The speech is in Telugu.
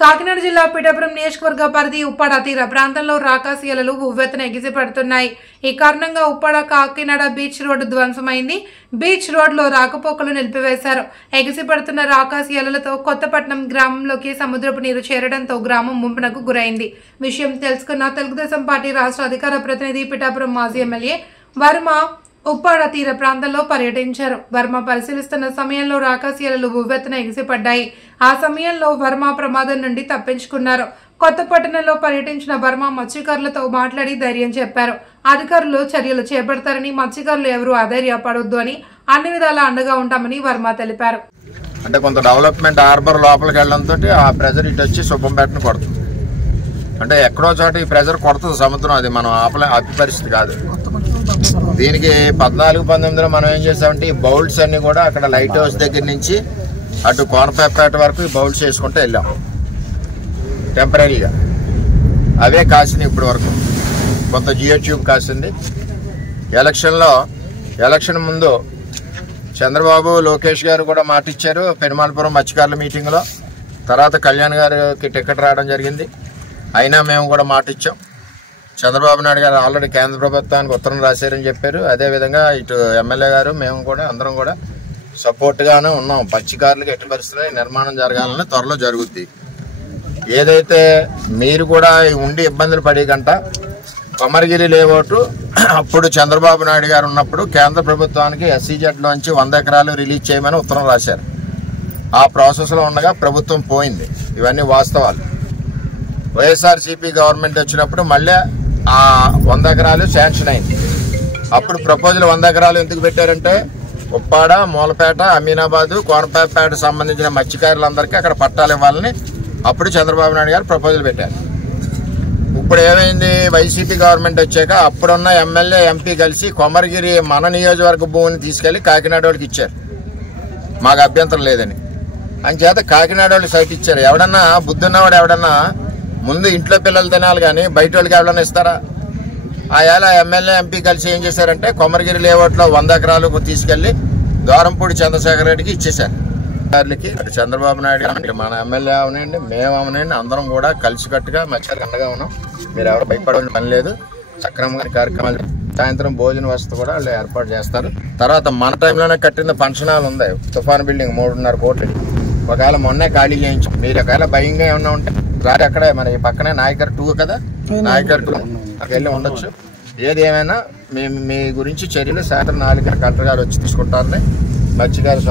కాకినాడ జిల్లా పిఠాపురం నియోజకవర్గ పరిధి ఉప్పాడ తీర ప్రాంతంలో రాకాసియలలు ఉవ్వెత్తున ఎగిసిపడుతున్నాయి. ఈ కారణంగా ఉప్పాడ కాకినాడ బీచ్ రోడ్డు ధ్వంసమైంది. బీచ్ రోడ్లో రాకపోకలు నిలిపివేశారు. ఎగిసిపడుతున్న రాకాసియలలతో కొత్తపట్నం గ్రామంలోకి సముద్రపు నీరు చేరడంతో గ్రామం ముంపునకు గురైంది. విషయం తెలుసుకున్న తెలుగుదేశం పార్టీ రాష్ట్ర అధికార ప్రతినిధి పిఠాపురం మాజీ ఎమ్మెల్యే వర్మ ఉప్పాడ తీర ప్రాంతంలో పర్యటించారు. వర్మ పరిశీలిస్తున్న సమయంలో రాకాసియలలు ఉవ్వెత్తున ఎగిసిపడ్డాయి. ఆ సమయంలో వర్మ ప్రమాదం నుండి తప్పించుకున్నారు. కొత్తపట్టణంలో పర్యటించిన వర్మ మత్స్యకారులతో మాట్లాడి ధైర్యం చెప్పారు. అధికారులు చర్యలు చేపడతారని, మత్స్యకారులు ఎవరూ అధైర్యపడొద్దు అని అన్ని విధాలా అండగా ఉంటామని వర్మ తెలిపారు. అంటే కొంత డెవలప్మెంట్ హార్బర్ లోపలికి వెళ్ళడంతో ఆ ప్రెజర్ ఇటు వచ్చి సుబ్బంపేటను కొడుతుంది. అంటే ఎక్కడో చోట ఈ ప్రెజర్ కొడుతుంది సముద్రం. అది మనం ఆపే పరిస్థితి కాదు. దీనికి 14-19లో మనం ఏం చేసామంటే ఈ బౌల్స్ అన్ని కూడా అక్కడ లైట్ హౌస్ దగ్గర నుంచి అటు కోనపేట వరకు ఈ బౌల్స్ వేసుకుంటూ వెళ్ళాం టెంపరీగా. అవే కాసింది ఇప్పటి వరకు. కొంత జియో ట్యూబ్ కాసింది. ఎలక్షన్ ముందు చంద్రబాబు లోకేష్ గారు కూడా మాట ఇచ్చారు పెరుమాళపురం మత్స్యకారుల మీటింగ్లో. తర్వాత కళ్యాణ్ గారికి టికెట్ రావడం జరిగింది. అయినా మేము కూడా మాట ఇచ్చాం. చంద్రబాబు నాయుడు గారు ఆల్రెడీ కేంద్ర ప్రభుత్వానికి ఉత్తరం రాశారని చెప్పారు. అదేవిధంగా ఇటు ఎమ్మెల్యే గారు మేము కూడా అందరం కూడా సపోర్ట్గానే ఉన్నాం. మత్స్యకారులకు ఎట్టి పరిస్థితుల్లో నిర్మాణం జరగాలని త్వరలో జరుగుద్ది. ఏదైతే మీరు కూడా ఉండి ఇబ్బందులు పడేకంట కొమరగిరి లేఅవుట్ అప్పుడు చంద్రబాబు నాయుడు గారు ఉన్నప్పుడు కేంద్ర ప్రభుత్వానికి SEZలోంచి 100 ఎకరాలు రిలీజ్ చేయమని ఉత్తరం రాశారు. ఆ ప్రాసెస్లో ఉండగా ప్రభుత్వం పోయింది. ఇవన్నీ వాస్తవాలు. వైఎస్ఆర్సీపీ గవర్నమెంట్ వచ్చినప్పుడు మళ్ళీ ఆ 100 ఎకరాలు శాంక్షన్ అయింది. అప్పుడు ప్రపోజల్ 100 ఎకరాలు ఎందుకు పెట్టారంటే ఉప్పాడ, మూలపేట, అమీనాబాదు, కోనపేట సంబంధించిన మత్స్యకారులందరికీ అక్కడ పట్టాలు ఇవ్వాలని అప్పుడు చంద్రబాబు నాయుడు గారు ప్రపోజల్ పెట్టారు. ఇప్పుడు ఏమైంది, వైసీపీ గవర్నమెంట్ వచ్చాక అప్పుడున్న ఎమ్మెల్యే ఎంపీ కలిసి కొమరగిరి మన నియోజకవర్గ భూమిని తీసుకెళ్లి కాకినాడ వాళ్ళకి ఇచ్చారు. మాకు అభ్యంతరం లేదని అంచేత కాకినాడ వాళ్ళు సైట్ ఇచ్చారు. ఎవడన్నా బుద్ధున్నవాడు ఎవడన్నా ముందు ఇంట్లో పిల్లలు తినాలి కానీ బయట వాళ్ళకి ఎవరైనా ఇస్తారా? ఆయాల ఎమ్మెల్యే ఎంపీ కలిసి ఏం చేశారంటే కొమరగిరి లేఅవుట్లో 100 ఎకరాలు తీసుకెళ్లి దూరంపూడి చంద్రశేఖర్ రెడ్డికి ఇచ్చేశారు. అటు చంద్రబాబు నాయుడు గారు మన ఎమ్మెల్యే అవనండి, మేము అవనండి, అందరం కూడా కలిసికట్టుగా మత్స్యకారులకు అండగా ఉన్నాం. మీరు ఎవరు భయపడాల్సిన పని లేదు. సక్రమంగా కార్యక్రమాలు సాయంత్రం భోజన వసతి కూడా వాళ్ళు ఏర్పాటు చేస్తారు. తర్వాత మన టైంలోనే కట్టిన ఫంక్షన్ హాల్ ఉంది, తుఫాన్ బిల్డింగ్ 3.5 కోట్లు. ఒకవేళ మొన్నే ఖాళీ చేయించాం. మీరు ఒకవేళ భయంగా ఏమన్నా ఉంటే రాత్రి అక్కడే మన పక్కనే నాయకర్ 2 కదా, నాయకర్ 2 అక్కడికి వెళ్ళి ఉండొచ్చు. ఏది ఏమైనా మీ గురించి చర్యలు సాయంత్రం 4 కలెక్టర్ గారు వచ్చి తీసుకుంటారని మత్స్యకారు